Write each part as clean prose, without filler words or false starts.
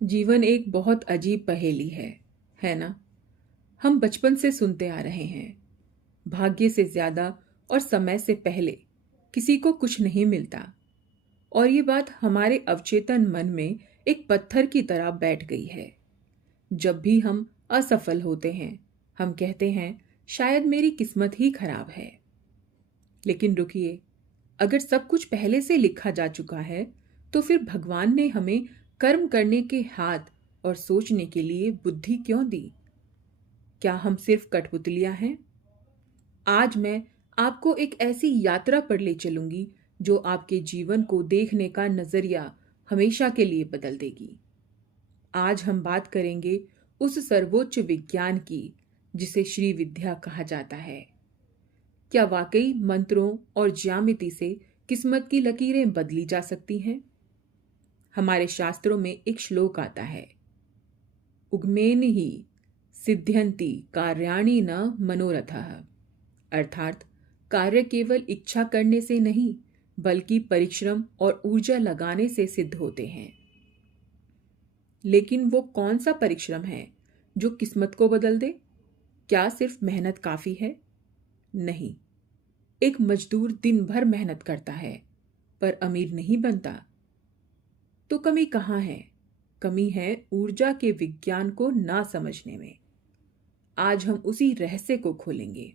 जीवन एक बहुत अजीब पहेली है ना? हम बचपन से सुनते आ रहे हैं, भाग्य से ज्यादा और समय से पहले किसी को कुछ नहीं मिलता। और ये बात हमारे अवचेतन मन में एक पत्थर की तरह बैठ गई है। जब भी हम असफल होते हैं, हम कहते हैं शायद मेरी किस्मत ही खराब है। लेकिन रुकिए, अगर सब कुछ पहले से लिखा जा चुका है, तो फिर भगवान ने हमें कर्म करने के हाथ और सोचने के लिए बुद्धि क्यों दी? क्या हम सिर्फ कठपुतलियां हैं? आज मैं आपको एक ऐसी यात्रा पर ले चलूंगी जो आपके जीवन को देखने का नजरिया हमेशा के लिए बदल देगी। आज हम बात करेंगे उस सर्वोच्च विज्ञान की जिसे श्री विद्या कहा जाता है। क्या वाकई मंत्रों और ज्यामिति से किस्मत की लकीरें बदली जा सकती हैं? हमारे शास्त्रों में एक श्लोक आता है, उग्मेन ही सिद्ध्यंति कार्याणि न मनोरथः। अर्थात कार्य केवल इच्छा करने से नहीं, बल्कि परिश्रम और ऊर्जा लगाने से सिद्ध होते हैं। लेकिन वो कौन सा परिश्रम है जो किस्मत को बदल दे? क्या सिर्फ मेहनत काफी है? नहीं। एक मजदूर दिन भर मेहनत करता है पर अमीर नहीं बनता। तो कमी कहाँ है? कमी है ऊर्जा के विज्ञान को ना समझने में। आज हम उसी रहस्य को खोलेंगे।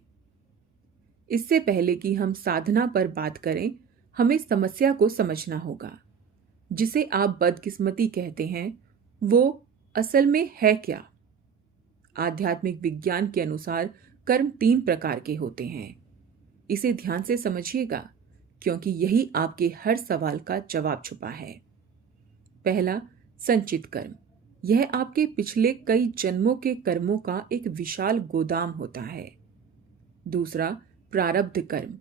इससे पहले कि हम साधना पर बात करें, हमें समस्या को समझना होगा। जिसे आप बदकिस्मती कहते हैं, वो असल में है क्या? आध्यात्मिक विज्ञान के अनुसार कर्म 3 प्रकार के होते हैं। इसे ध्यान से समझिएगा, क्योंकि यही आपके हर सवाल का जवाब छुपा है। पहला, संचित कर्म। यह आपके पिछले कई जन्मों के कर्मों का एक विशाल गोदाम होता है। दूसरा, प्रारब्ध कर्म।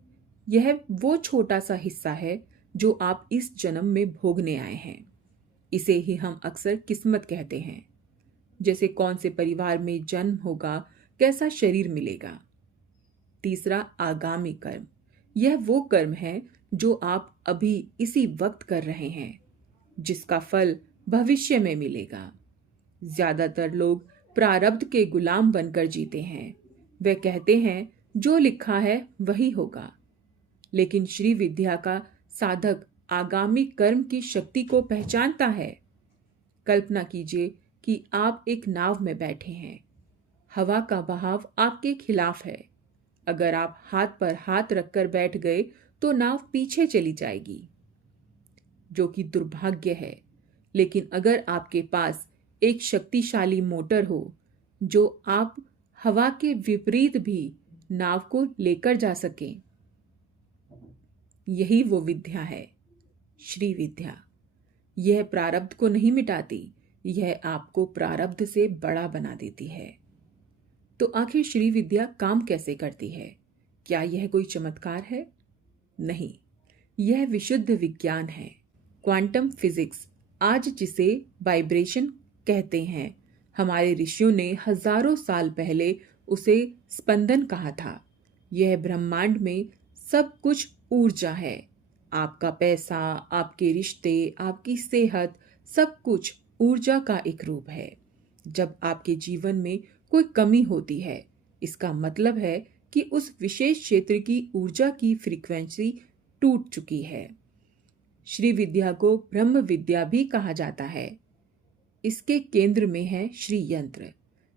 यह वो छोटा सा हिस्सा है जो आप इस जन्म में भोगने आए हैं। इसे ही हम अक्सर किस्मत कहते हैं। जैसे कौन से परिवार में जन्म होगा, कैसा शरीर मिलेगा। तीसरा, आगामी कर्म। यह वो कर्म है जो आप अभी इसी वक्त कर रहे हैं, जिसका फल भविष्य में मिलेगा। ज्यादातर लोग प्रारब्ध के गुलाम बनकर जीते हैं। वे कहते हैं जो लिखा है वही होगा। लेकिन श्री विद्या का साधक आगामी कर्म की शक्ति को पहचानता है। कल्पना कीजिए कि आप एक नाव में बैठे हैं। हवा का बहाव आपके खिलाफ है। अगर आप हाथ पर हाथ रखकर बैठ गए तो नाव पीछे चली जाएगी, जो कि दुर्भाग्य है। लेकिन अगर आपके पास एक शक्तिशाली मोटर हो, जो आप हवा के विपरीत भी नाव को लेकर जा सके, यही वो विद्या है, श्री विद्या। यह प्रारब्ध को नहीं मिटाती, यह आपको प्रारब्ध से बड़ा बना देती है। तो आखिर श्री विद्या काम कैसे करती है? क्या यह कोई चमत्कार है? नहीं, यह विशुद्ध विज्ञान है। क्वांटम फिजिक्स, आज जिसे वाइब्रेशन कहते हैं, हमारे ऋषियों ने हजारों साल पहले उसे स्पंदन कहा था। यह ब्रह्मांड में सब कुछ ऊर्जा है। आपका पैसा, आपके रिश्ते, आपकी सेहत, सब कुछ ऊर्जा का एक रूप है। जब आपके जीवन में कोई कमी होती है, इसका मतलब है कि उस विशेष क्षेत्र की ऊर्जा की फ्रीक्वेंसी टूट चुकी है। श्री विद्या को ब्रह्म विद्या भी कहा जाता है। इसके केंद्र में है श्री यंत्र।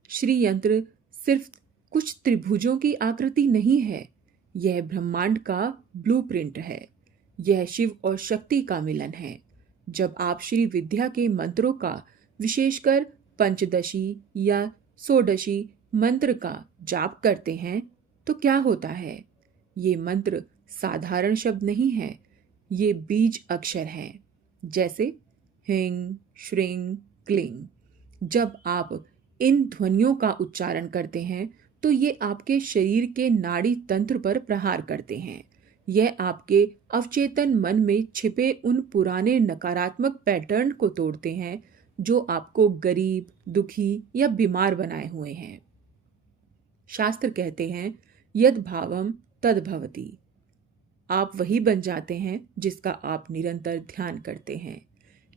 श्री यंत्र सिर्फ कुछ त्रिभुजों की आकृति नहीं है, यह ब्रह्मांड का ब्लूप्रिंट है। यह शिव और शक्ति का मिलन है। जब आप श्री विद्या के मंत्रों का, विशेषकर पंचदशी या षोडशी मंत्र का जाप करते हैं, तो क्या होता है? ये मंत्र साधारण शब्द नहीं है, ये बीज अक्षर हैं। जैसे हिंग, श्रिंग, क्लिंग। जब आप इन ध्वनियों का उच्चारण करते हैं, तो ये आपके शरीर के नाड़ी तंत्र पर प्रहार करते हैं। यह आपके अवचेतन मन में छिपे उन पुराने नकारात्मक पैटर्न को तोड़ते हैं जो आपको गरीब, दुखी या बीमार बनाए हुए हैं। शास्त्र कहते हैं, यद भावम तद भवति। आप वही बन जाते हैं जिसका आप निरंतर ध्यान करते हैं।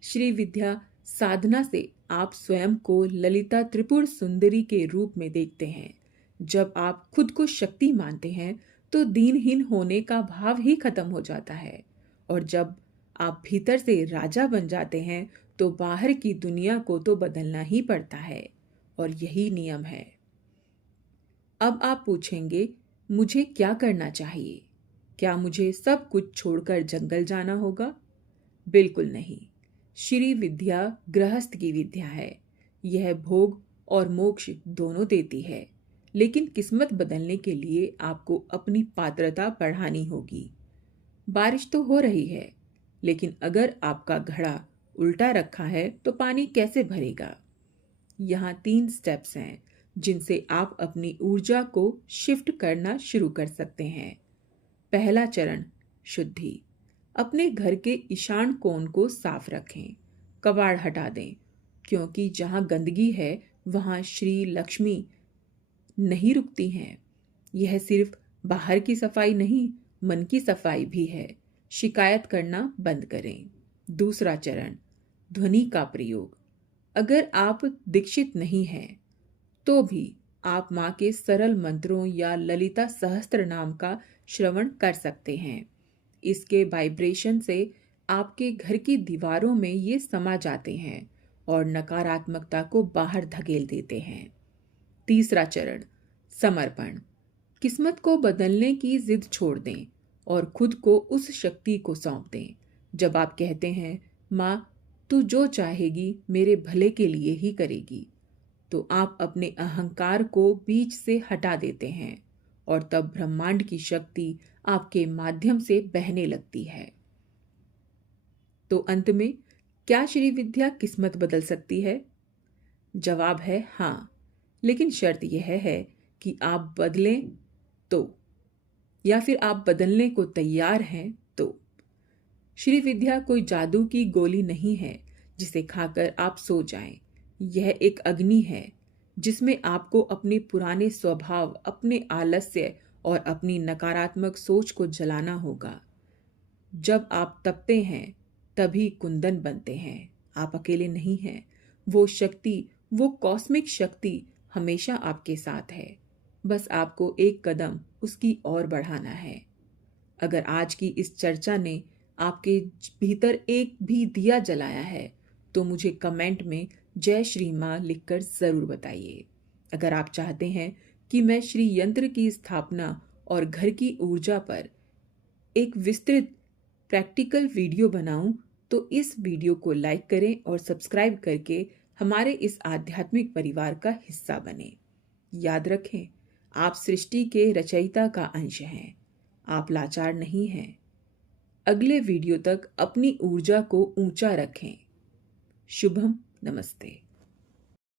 श्री विद्या साधना से आप स्वयं को ललिता त्रिपुर सुंदरी के रूप में देखते हैं। जब आप खुद को शक्ति मानते हैं तो दीनहीन होने का भाव ही खत्म हो जाता है, और जब आप भीतर से राजा बन जाते हैं तो बाहर की दुनिया को तो बदलना ही पड़ता है, और यही नियम है। अब आप पूछेंगे, मुझे क्या करना चाहिए? क्या मुझे सब कुछ छोड़कर जंगल जाना होगा? बिल्कुल नहीं। श्री विद्या गृहस्थ की विद्या है। यह भोग और मोक्ष दोनों देती है, लेकिन किस्मत बदलने के लिए आपको अपनी पात्रता बढ़ानी होगी। बारिश तो हो रही है, लेकिन अगर आपका घड़ा उल्टा रखा है तो पानी कैसे भरेगा? यहाँ 3 स्टेप्स हैं जिनसे आप अपनी ऊर्जा को शिफ्ट करना शुरू कर सकते हैं। पहला चरण, शुद्धि। अपने घर के ईशान कोण को साफ रखें, कबाड़ हटा दें, क्योंकि जहाँ गंदगी है वहाँ श्री लक्ष्मी नहीं रुकती हैं। यह सिर्फ बाहर की सफाई नहीं, मन की सफाई भी है। शिकायत करना बंद करें। दूसरा चरण, ध्वनि का प्रयोग। अगर आप दीक्षित नहीं हैं तो भी आप माँ के सरल मंत्रों या ललिता सहस्त्र नाम का श्रवण कर सकते हैं। इसके वाइब्रेशन से आपके घर की दीवारों में ये समा जाते हैं और नकारात्मकता को बाहर धकेल देते हैं। तीसरा चरण, समर्पण। किस्मत को बदलने की जिद छोड़ दें और खुद को उस शक्ति को सौंप दें। जब आप कहते हैं, माँ तू जो चाहेगी मेरे भले के लिए ही करेगी, तो आप अपने अहंकार को बीच से हटा देते हैं, और तब ब्रह्मांड की शक्ति आपके माध्यम से बहने लगती है। तो अंत में, क्या श्री विद्या किस्मत बदल सकती है? जवाब है हाँ, लेकिन शर्त यह है कि आप बदलें तो, या फिर आप बदलने को तैयार हैं तो। श्री विद्या कोई जादू की गोली नहीं है जिसे खाकर आप सो जाएं। यह एक अग्नि है जिसमें आपको अपने पुराने स्वभाव, अपने आलस्य और अपनी नकारात्मक सोच को जलाना होगा। जब आप तपते हैं तभी कुंदन बनते हैं। आप अकेले नहीं हैं। वो शक्ति, वो कॉस्मिक शक्ति हमेशा आपके साथ है। बस आपको एक कदम उसकी ओर बढ़ाना है। अगर आज की इस चर्चा ने आपके भीतर एक भी दिया जलाया है तो मुझे कमेंट में जय श्री माँ लिखकर जरूर बताइए। अगर आप चाहते हैं कि मैं श्री यंत्र की स्थापना और घर की ऊर्जा पर एक विस्तृत प्रैक्टिकल वीडियो बनाऊं तो इस वीडियो को लाइक करें और सब्सक्राइब करके हमारे इस आध्यात्मिक परिवार का हिस्सा बने। याद रखें, आप सृष्टि के रचयिता का अंश हैं। आप लाचार नहीं हैं। अगले वीडियो तक अपनी ऊर्जा को ऊंचा रखें। शुभम, नमस्ते।